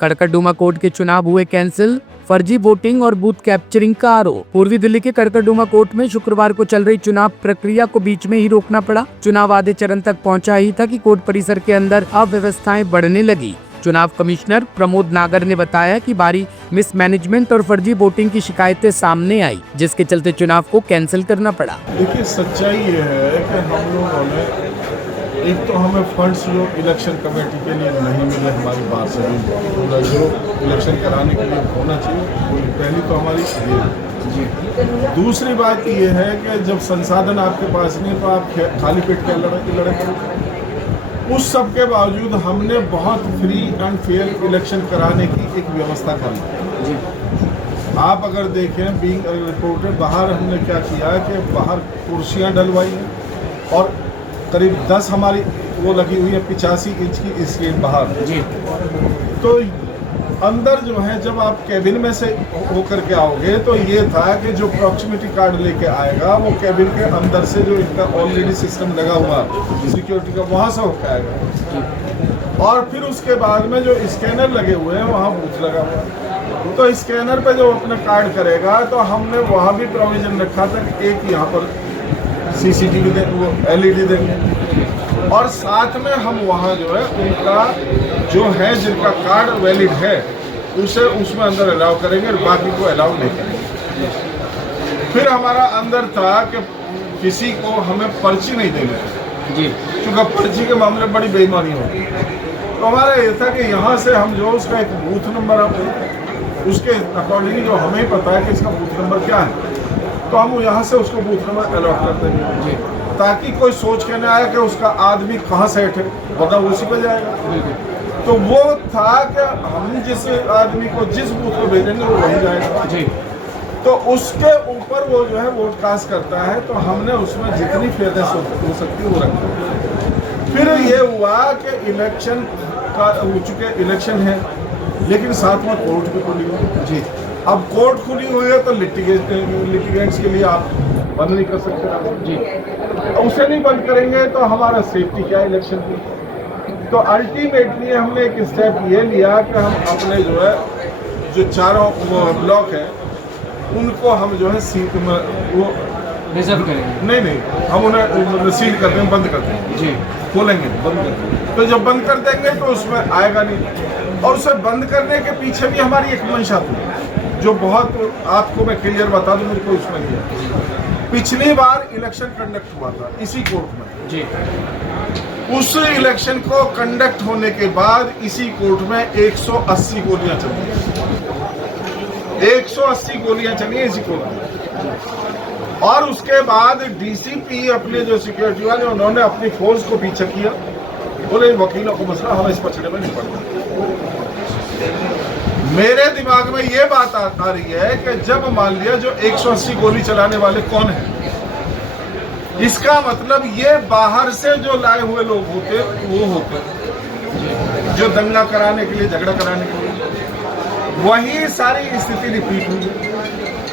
Karkardooma court के चुनाव हुए कैंसिल, फर्जी वोटिंग और बूथ कैप्चरिंग का आरोप। पूर्वी दिल्ली के कड़कड़डूमा कोर्ट में शुक्रवार को चल रही चुनाव प्रक्रिया को बीच में ही रोकना पड़ा। चुनाव आधे चरण तक पहुंचा ही था कि कोर्ट परिसर के अंदर अव्यवस्थाएं बढ़ने लगी। चुनाव कमिश्नर प्रमोद नागर ने बताया कि भारी मिसमैनेजमेंट और फर्जी वोटिंग की शिकायतें सामने आई, जिसके चलते चुनाव को कैंसिल करना पड़ा। देखिए, सच्चाई ये है कि हम लोगों ने एक तो हमें फंड्स जो इलेक्शन कमेटी के लिए नहीं मिले, हमारी बात से पूरा जो इलेक्शन कराने के लिए होना चाहिए, पहली तो हमारी ये। दूसरी बात ये है कि जब संसाधन आपके पास नहीं तो आप खाली पेट क्या लड़े करोगे। उस सब के बावजूद हमने बहुत फ्री एंड फेयर इलेक्शन कराने की एक व्यवस्था कर ली। आप अगर देखें बीइंग रिपोर्टेड, बाहर हमने क्या किया कि बाहर कुर्सियां डलवाई हैं और करीब 10 हमारी वो लगी हुई है 85 इंच की स्क्रीन बाहर जी। तो अंदर जो है जब आप कैबिन में से होकर के आओगे तो ये था कि जो प्रॉक्सिमिटी कार्ड लेके आएगा वो कैबिन के अंदर से जो इनका ऑलरेडी सिस्टम लगा हुआ सिक्योरिटी का वहाँ से होकर आएगा। और फिर उसके बाद में जो स्कैनर लगे हुए हैं वहाँ बूथ लगा हुआ है, तो स्कैनर पे जो अपना कार्ड करेगा तो हमने वहाँ भी प्रोविजन रखा था कि एक यहाँ पर CCTV वो LED देंगे और साथ में हम वहाँ जो है उनका जो है जिनका कार्ड वैलिड है उसे उसमें अंदर अलाउ करेंगे और बाकी को अलाउ नहीं करेंगे। फिर हमारा अंदर था कि किसी को हमें पर्ची नहीं देनी जी, क्योंकि पर्ची के मामले में बड़ी बेईमानी होती है। तो हमारा ये था कि यहाँ से हम जो उसका एक बूथ नंबर आप उसके अकॉर्डिंग जो हमें ही पता है कि इसका बूथ नंबर क्या है, तो हम यहाँ से उसको बूथ नंबर अलॉट कर देंगे ताकि कोई सोच के ना आए कि उसका आदमी कहाँ सेट है, वरना उसी पे जाएगा। तो वो था कि हम जिस आदमी को जिस बूथ को भेजेंगे वो वही जाएगा जी। तो उसके ऊपर वो जो है वोट कास्ट करता है, तो हमने उसमें जितनी फेयरनेस हो सकती है वो रखी। फिर ये हुआ कि इलेक्शन का हो चुके इलेक्शन है लेकिन साथ में कोर्ट भी खुली हुई जी। अब कोर्ट खुली हुई है तो लिटिगेंट्स के लिए आप बंद नहीं कर सकते जी। उसे नहीं बंद करेंगे तो हमारा सेफ्टी क्या इलेक्शन की। तो अल्टीमेटली हमने एक स्टेप ये लिया कि हम अपने जो है जो चारों ब्लॉक है उनको हम जो है वो रिजर्व करेंगे। नहीं हम उन्हें सील कर देंगे, बंद कर देंगे जी, खोलेंगे बंद कर देंगे। तो जब बंद कर देंगे तो उसमें आएगा नहीं। और उसे बंद करने के पीछे भी हमारी एक मंशा थी जो बहुत आपको मैं क्लियर बता दूं, मुझे कोई उसमें नहीं है। पिछली बार इलेक्शन कंडक्ट हुआ था इसी कोर्ट में जी। उस इलेक्शन को कंडक्ट होने के बाद इसी कोर्ट में 180 गोलियां चली, 180 गोलियां चली इसी कोर्ट में। और उसके बाद DCP अपने जो सिक्योरिटी वाले उन्होंने अपनी फोर्स को पीछे किया, बोले वकीलों को मसला हमें इस पछड़े में नहीं पड़ता। मेरे दिमाग में ये बात आ रही है कि जब मान लिया जो 180 गोली चलाने वाले कौन है, इसका मतलब ये बाहर से जो लाए हुए लोग होते वो होते जो दंगा कराने के लिए, झगड़ा कराने के लिए, वही सारी स्थिति रिपीट हुई।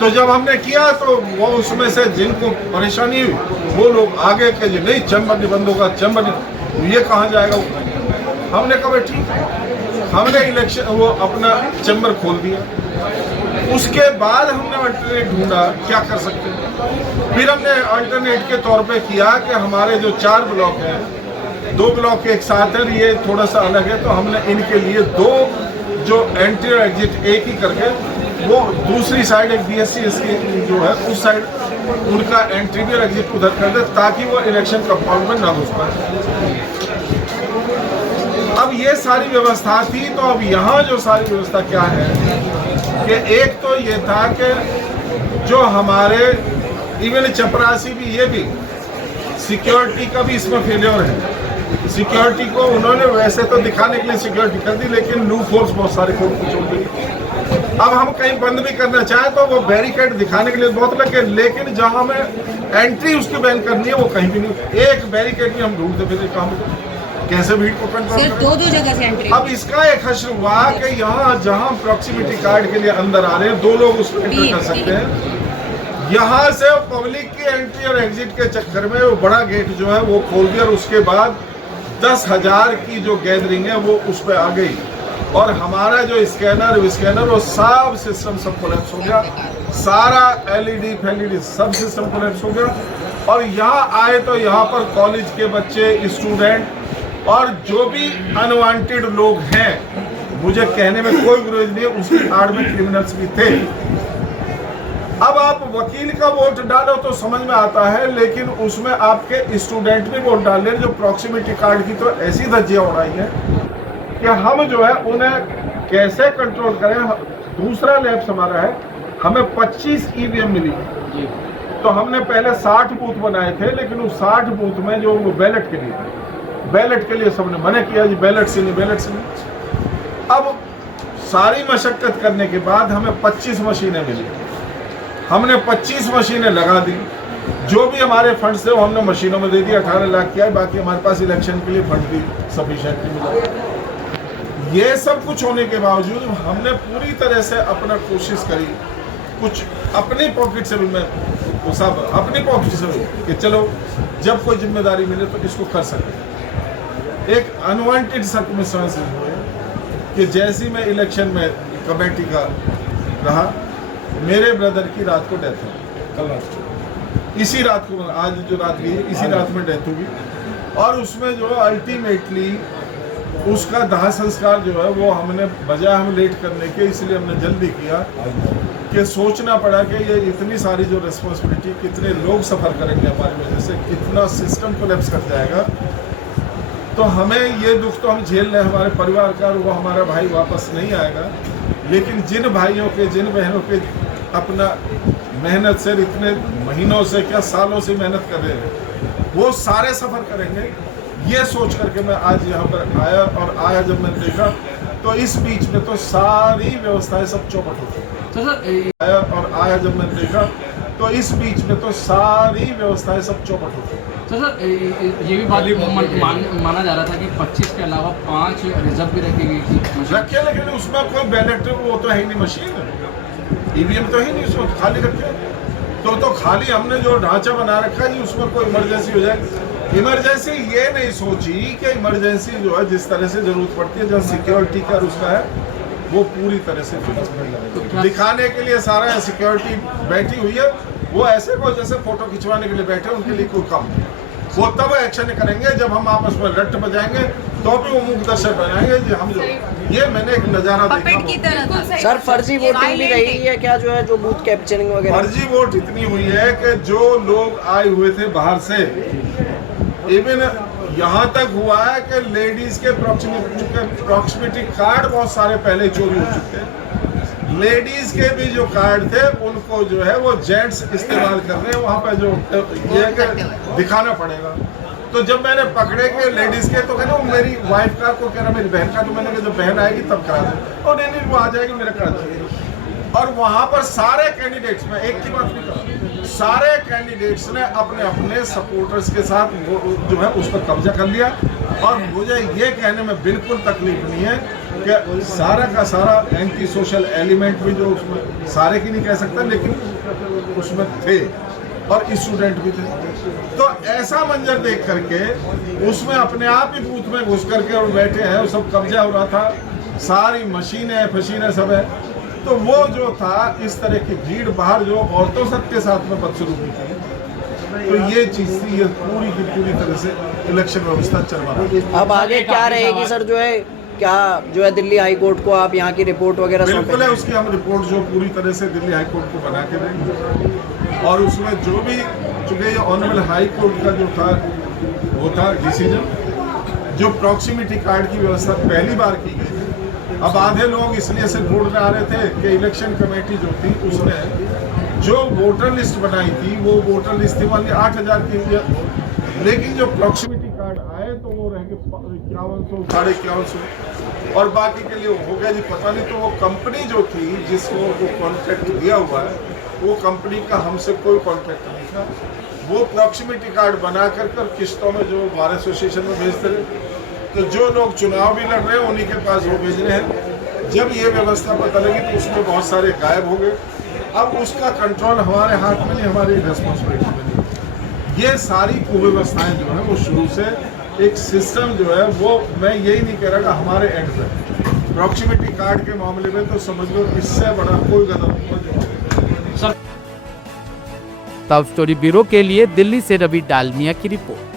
तो जब हमने किया तो वो उसमें से जिनको परेशानी हुई वो लोग आगे के जो नहीं चैम्बर नहीं बंद होगा, चैम्बर नहीं, ये कहाँ जाएगा। हमने कहा ठीक है, हमने इलेक्शन वो अपना चैम्बर खोल दिया। उसके बाद हमने अल्टरनेट ढूंढा क्या कर सकते हैं। फिर हमने अल्टरनेट के तौर पे किया कि हमारे जो 4 ब्लॉक हैं, 2 ब्लॉक एक साथ है, ये थोड़ा सा अलग है, तो हमने इनके लिए 2 जो एंट्री और एग्जिट एक ही करके वो दूसरी साइड एक BSC इसकी जो है उस साइड उनका एंट्री भी और एग्जिट उधर कर दे ताकि वो इलेक्शन कंपाउंड में ना घुस पाए। अब ये सारी व्यवस्था थी। तो अब यहाँ जो सारी व्यवस्था क्या है कि एक तो ये था कि जो हमारे इवन चपरासी भी ये भी सिक्योरिटी का भी इसमें फेलियर है। सिक्योरिटी को उन्होंने वैसे तो दिखाने के लिए सिक्योरिटी कर दी लेकिन लूप होल्स बहुत सारे खोल के छोड़ दी। अब हम कहीं बंद भी करना चाहें तो वो बैरिकेड दिखाने के लिए बहुत लगे, लेकिन जहां हमें एंट्री उसकी बैन करनी है वो कहीं भी नहीं, एक बैरिकेड भी हम ढूंढते फिर काम कैसे भीड़ को कंट्रोल सिर्फ 2 जगह से एंट्री। अब इसका एक हश्र हुआ कि यहाँ जहाँ प्रॉक्सिमिटी कार्ड के लिए अंदर आ रहे हैं 2 लोग उसमें एंटर कर सकते हैं। यहाँ से पब्लिक की एंट्री और एग्जिट के चक्कर में वो बड़ा गेट जो है वो खोल दिया और उसके बाद 10,000 की जो गैदरिंग है वो उस पर आ गई। और हमारा जो स्कैनर वो सब सिस्टम सब कोलैप्स हो गया, सारा एलईडी फैलईडी सब सिस्टम कोलैप्स हो गया। और यहाँ आए तो यहाँ पर कॉलेज के बच्चे, स्टूडेंट और जो भी अनवांटेड लोग हैं, मुझे कहने में कोई विरोध नहीं है, उसकी आड़ में क्रिमिनल्स भी थे। अब आप वकील का वोट डालो तो समझ में आता है, लेकिन उसमें आपके स्टूडेंट भी वोट डाल रहे, जो प्रॉक्सिमिटी कार्ड की तो ऐसी धज्जियां उड़ाई हैं कि हम जो है उन्हें कैसे कंट्रोल करें। दूसरा लैब्स हमारा है, हमें 25 ईवीएम मिली, तो हमने पहले 60 बूथ बनाए थे, लेकिन उस 60 बूथ में जो बैलेट के लिए सबने मना किया जी, बैलेट से नहीं। अब सारी मशक्कत करने के बाद हमें 25 मशीनें मिली, हमने 25 मशीनें लगा दी, जो भी हमारे फंड्स थे वो हमने मशीनों में दे दिया, 18 लाख किया है, बाकी हमारे पास इलेक्शन के लिए फंड भी सफिशिएंटली मिला। ये सब कुछ होने के बावजूद हमने पूरी तरह से अपना कोशिश करी, कुछ अपनी पॉकेट से भी, मैं सब अपनी पॉकेट से भी, कि चलो जब कोई जिम्मेदारी मिले तो इसको कर सके। एक अनवांटेड सर्कमस्टेंसेस हुए कि जैसे ही मैं इलेक्शन में कमेटी का रहा, मेरे ब्रदर की रात को डेथ हुई, कल रात को, इसी रात को, आज जो रात गई इसी रात में डेथ होगी। और उसमें जो अल्टीमेटली उसका दाह संस्कार जो है वो हमने बजाय हम लेट करने के, इसलिए हमने जल्दी किया कि सोचना पड़ा कि ये इतनी सारी जो रिस्पॉन्सिबिलिटी, कितने लोग सफ़र करेंगे हमारी वजह से, कितना सिस्टम कोलैप्स कर जाएगा, तो हमें ये दुख तो हम झेल रहे हैं हमारे परिवार का, और वो हमारा भाई वापस नहीं आएगा। लेकिन जिन भाइयों के, जिन बहनों के अपना मेहनत से इतने महीनों से, क्या सालों से मेहनत कर रहे हैं, वो सारे सफ़र करेंगे, ये सोच करके मैं आज यहाँ पर आया। और आया जब मैंने देखा तो इस बीच में तो सारी व्यवस्थाएं सब चौपट हो चुकी। आया जब मैंने देखा तो इस बीच में तो सारी व्यवस्थाएं सब चौपट हो चुकी। तो सर ये भी बात माना जा रहा था कि 25 के अलावा 5 रिजर्व भी रखी गई थी, रखे, लेकिन उसमें कोई बैलेट वो तो है ही नहीं, मशीन ईवीएम तो ही नहीं, उसमें खाली रखे। तो खाली हमने जो ढांचा बना रखा है जी, उसमें कोई इमरजेंसी हो जाए। इमरजेंसी ये नहीं सोची कि इमरजेंसी जो है जिस तरह से जरूरत पड़ती है, जहाँ सिक्योरिटी का उसका है, वो पूरी तरह से दिखाने के लिए सारा सिक्योरिटी बैठी हुई है, वो ऐसे को जैसे फोटो खिंचवाने के लिए बैठे, उनके लिए कोई काम नहीं। वो तब एक्शन करेंगे जब हम आपस में रट बजाएंगे, तो भी वो मुख दर्शक बनाएंगे जी हम जो। ये मैंने एक नजारा देखा। सर फर्जी वोटिंग भी रही है क्या, जो है जो बूथ कैप्चरिंग वगैरह? फर्जी वोट इतनी हुई है कि जो लोग आए हुए थे बाहर से, इवन यहाँ तक हुआ है कि लेडीज के प्रॉक्सिमिटी कार्ड बहुत सारे पहले चोरी हो चुके हैं। लेडीज के भी जो कार्ड थे उनको जो है वो जेंट्स इस्तेमाल कर रहे हैं, वहाँ पे जो ये दिखाना पड़ेगा। तो जब मैंने पकड़े के लेडीज के, तो कहना मेरी वाइफ का को कह रहा मेरी बहन का, तो मैंने कहा जब बहन आएगी तब करा दे, और नहीं वो आ जाएगी मेरा करा देगी। और वहाँ पर सारे कैंडिडेट्स, में एक की बात नहीं कर रहा, सारे कैंडिडेट्स ने अपने अपने सपोर्टर्स के साथ वो जो है उस पर कब्जा कर लिया। और मुझे ये कहने में बिल्कुल तकलीफ नहीं है कि सारा का सारा एंटी सोशल एलिमेंट भी जो उसमें, सारे की नहीं कह सकता, लेकिन उसमें थे और स्टूडेंट भी थे। तो ऐसा मंजर देख करके उसमें अपने आप ही बूथ में घुस करके और बैठे हैं, सब कब्जा हो रहा था, सारी मशीनें फशीनें सब है। तो वो जो था इस तरह की भीड़ बाहर जो औरतों सबके साथ में बदसलूकी थी, तो ये चीज थी, ये पूरी की पूरी तरह से इलेक्शन व्यवस्था चल रहा है। अब आगे क्या रहेगी सर, जो है क्या जो है दिल्ली हाई कोर्ट को आप यहाँ की रिपोर्ट वगैरह बिल्कुल है, उसकी हम रिपोर्ट जो पूरी तरह से दिल्ली हाई कोर्ट को बना के देंगे। और उसमें जो भी, चूंकि ये ऑनरेबल हाई कोर्ट का जो था वो था डिसीजन, जो प्रॉक्सिमिटी कार्ड की व्यवस्था पहली बार की गई। अब आधे लोग इसलिए से बोर्ड में आ रहे थे कि इलेक्शन कमेटी जो थी उसने जो वोटर लिस्ट बनाई थी, वो वोटर लिस्ट थी मान ली 8000 की, लेकिन जो प्रॉक्सिमिटी कार्ड आए तो वो रह गए 5100 5150, और बाकी के लिए हो गया जी पता नहीं। तो वो कंपनी जो थी जिसको वो कॉन्ट्रैक्ट दिया हुआ है, वो कंपनी का हमसे कोई कॉन्ट्रैक्ट नहीं था। वो प्रॉक्सिमिटी कार्ड बना कर किस्तों में जो बार एसोसिएशन में भेजते रहे, तो जो लोग चुनाव भी लड़ रहे हैं उन्हीं के पास वो भेज रहे हैं। जब ये व्यवस्था पता लगी तो उसमें बहुत सारे गायब हो गए। अब उसका कंट्रोल हमारे हाथ में नहीं, हमारी रिस्पॉन्सिबिलिटी में नहीं। ये सारी कुव्यवस्थाएं जो है वो शुरू से एक सिस्टम जो है वो, मैं यही नहीं कह रहा कि हमारे एंड पे प्रॉक्सिमिटी कार्ड के मामले में तो समझ लो इससे बड़ा कोई कदम नहीं। तब स्टोरी ब्यूरो के लिए दिल्ली से रवि डालमिया की रिपोर्ट।